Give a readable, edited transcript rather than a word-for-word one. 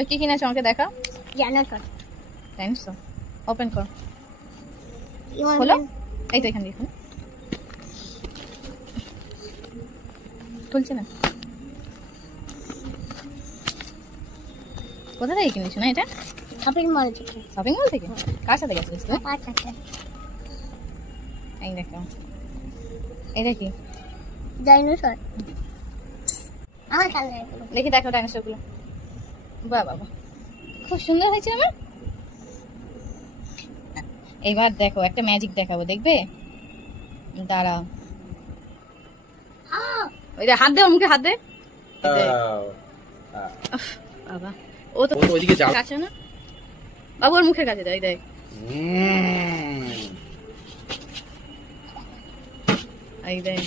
তুই কি কিনেছো আমাকে দেখা। ডাইনোসর। ডাইনোসর ওপেন কর। হলো এই তো এখানে দেখুন খুলছে না। কোথা থেকে কিনেছো না এটা? শপিং মল থেকে। শপিং মল থেকে? কার সাথে গেছিস তুই? আমার সাথে। এই দেখো এটা কি? ডাইনোসর। আমার সামনে দেখি দেখো ডাইনোসর গুলো। বাহ বাবা খুব সুন্দর হয়েছে আমার। এবার দেখো একটা ম্যাজিক দেখাবো দেখবে দাঁড়াও। ওই যে হাত দে ওর মুখে হাত দে। বাবা ও তো ওইদিকে যাও কাছে না বাবু ওর মুখের কাছে দেয় দেখ। এই দেখ